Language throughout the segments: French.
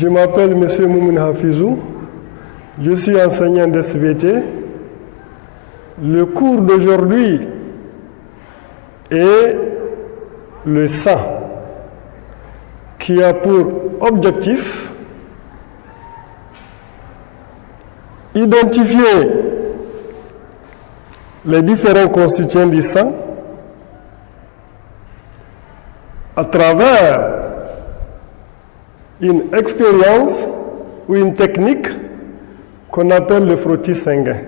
Je m'appelle M. Moumoun Hafizou. Je suis enseignant d'SVT. Le cours d'aujourd'hui est le sang, qui a pour objectif identifier les différents constituants du sang à travers une expérience ou une technique qu'on appelle le frottis sanguin.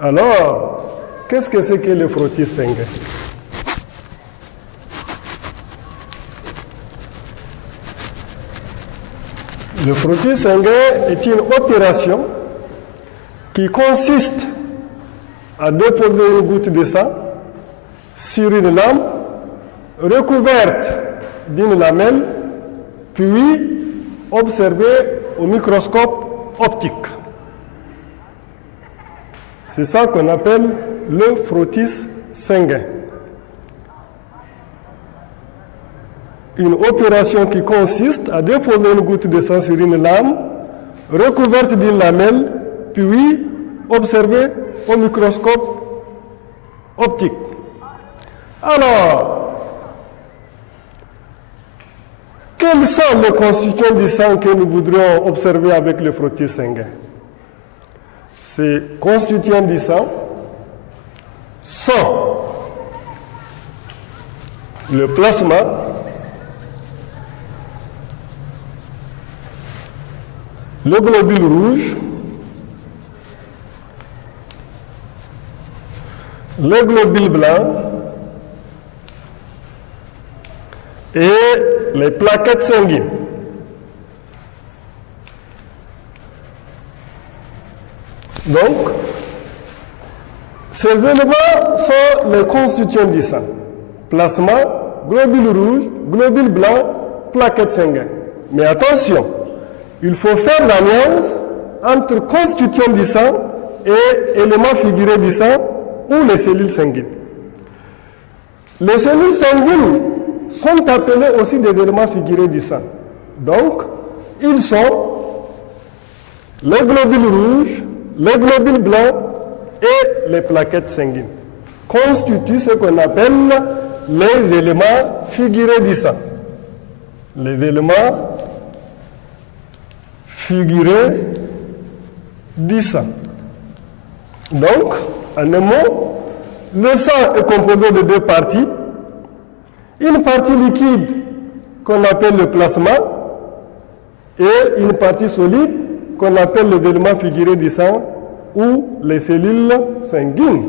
Alors, qu'est-ce que c'est que le frottis sanguin? Le frottis sanguin est une opération qui consiste à déposer une goutte de sang sur une lampe recouverte d'une lamelle, puis observer au microscope optique. C'est ça qu'on appelle le frottis sanguin. Une opération qui consiste à déposer une goutte de sang sur une lame recouverte d'une lamelle, puis observer au microscope optique. Alors, quels sont les constituants du sang que nous voudrions observer avec le frottis sanguin? Ces constituants du sang sont le plasma, le globule rouge, le globule blanc et les plaquettes sanguines. Donc, ces éléments sont les constituants du sang. Plasma, globule rouge, globule blanc, plaquettes sanguines. Mais attention, il faut faire l'alliance entre constituants du sang et éléments figurés du sang ou les cellules sanguines. Les cellules sanguines sont appelées aussi des éléments figurés du sang. Donc, ils sont les globules rouges, les globules blancs et les plaquettes sanguines. Constituent ce qu'on appelle les éléments figurés du sang. Les éléments figurés du sang. Donc, en un mot, le sang est composé de deux parties. Une partie liquide qu'on appelle le plasma et une partie solide qu'on appelle les éléments figurés du sang ou les cellules sanguines.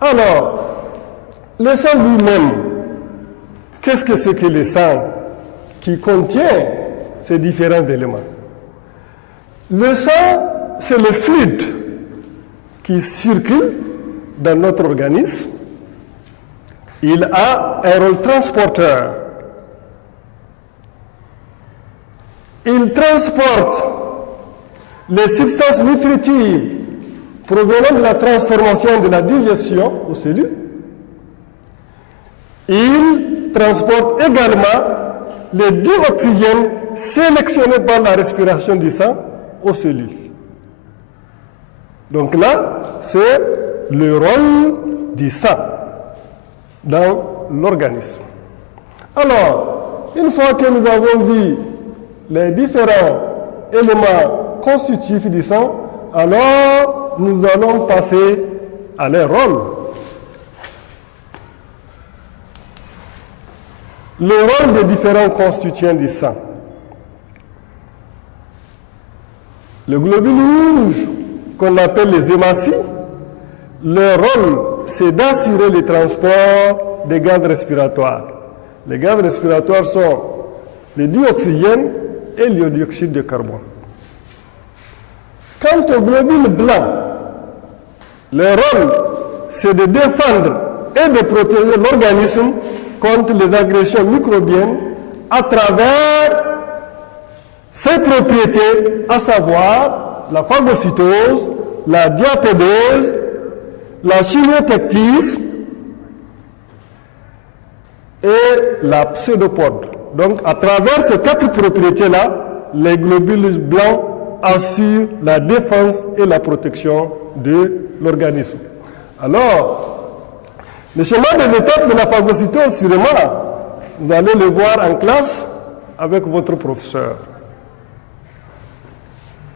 Alors, le sang lui-même, qu'est-ce que c'est que le sang qui contient ces différents éléments? Le sang, c'est le fluide qui circule dans notre organisme. Il a un rôle transporteur. Il transporte les substances nutritives provenant de la transformation de la digestion aux cellules. Il transporte également les dioxygènes sélectionnés par la respiration du sang aux cellules. Donc là, c'est le rôle du sang dans l'organisme. Alors, une fois que nous avons vu les différents éléments constitutifs du sang, alors nous allons passer à leur rôle. Le rôle des différents constituants du sang. Le globule rouge, qu'on appelle les hématies, leur rôle, c'est d'assurer le transport des gaz respiratoires. Les gaz respiratoires sont le dioxygène et le dioxyde de carbone. Quant au globule blanc, leur rôle, c'est de défendre et de protéger l'organisme contre les agressions microbiennes à travers ses propriétés, à savoir la phagocytose, la diapédèse, la chimiotactisme et la pseudopode, Donc, à travers ces 4 propriétés-là, les globules blancs assurent la défense et la protection de l'organisme. Alors, le schéma de l'étape de la phagocytose, sûrement, vous allez le voir en classe avec votre professeur.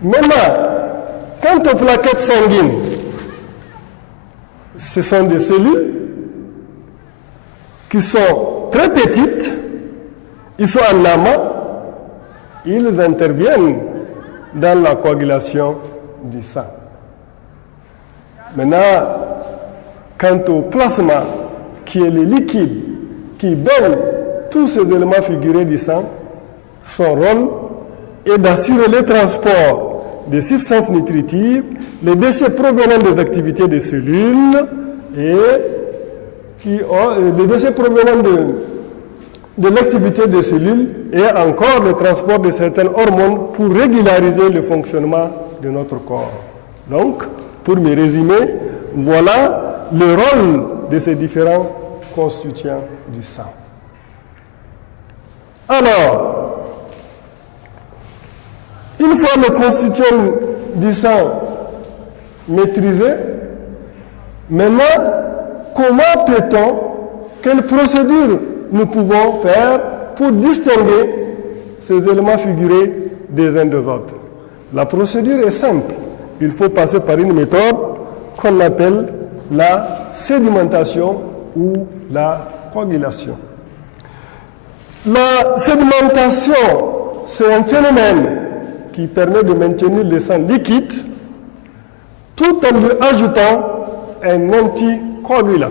Maintenant, quant aux plaquettes sanguines, ce sont des cellules qui sont très petites, ils sont en amas, ils interviennent dans la coagulation du sang. Maintenant, quant au plasma, qui est le liquide qui donne tous ces éléments figurés du sang, son rôle est d'assurer le transport des substances nutritives, les déchets provenant des activités des cellules et les déchets provenant de l'activité des cellules et encore le transport de certaines hormones pour régulariser le fonctionnement de notre corps. Donc, pour me résumer, voilà le rôle de ces différents constituants du sang. Alors, une fois le constituant du sang maîtrisé, maintenant, comment peut-on, quelle procédure nous pouvons faire pour distinguer ces éléments figurés des uns des autres? La procédure est simple. Il faut passer par une méthode qu'on appelle la sédimentation ou la coagulation. La sédimentation, c'est un phénomène qui permet de maintenir le sang liquide tout en lui ajoutant un anticoagulant.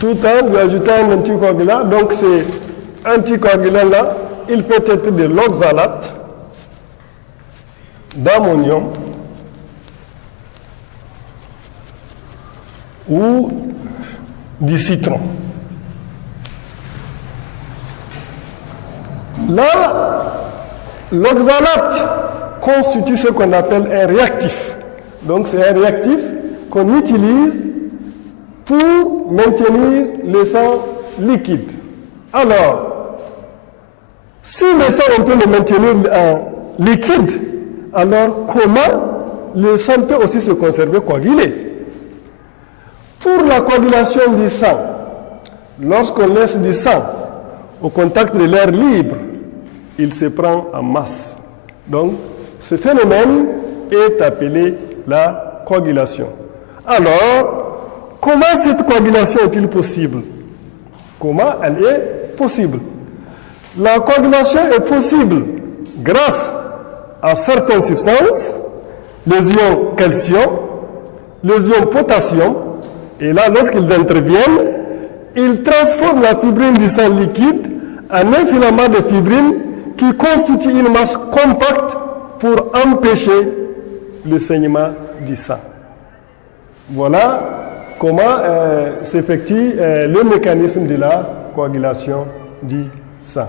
Tout en lui ajoutant un anticoagulant, donc c'est anticoagulant-là, il peut être de l'oxalate, d'ammonium ou du citron. Là, l'oxalate constitue ce qu'on appelle un réactif. Donc c'est un réactif qu'on utilise pour maintenir le sang liquide. Alors, si le sang on peut le maintenir en liquide, alors comment le sang peut aussi se conserver coagulé? Pour la coagulation du sang, lorsqu'on laisse du sang au contact de l'air libre, il se prend en masse. Donc, ce phénomène est appelé la coagulation. Alors, comment cette coagulation est-il possible? Comment elle est possible? La coagulation est possible grâce à certaines substances, les ions calcium, les ions potassium, et là, lorsqu'ils interviennent, ils transforment la fibrine du sang liquide en un filament de fibrine qui constitue une masse compacte pour empêcher le saignement du sang. Voilà comment s'effectue le mécanisme de la coagulation du sang.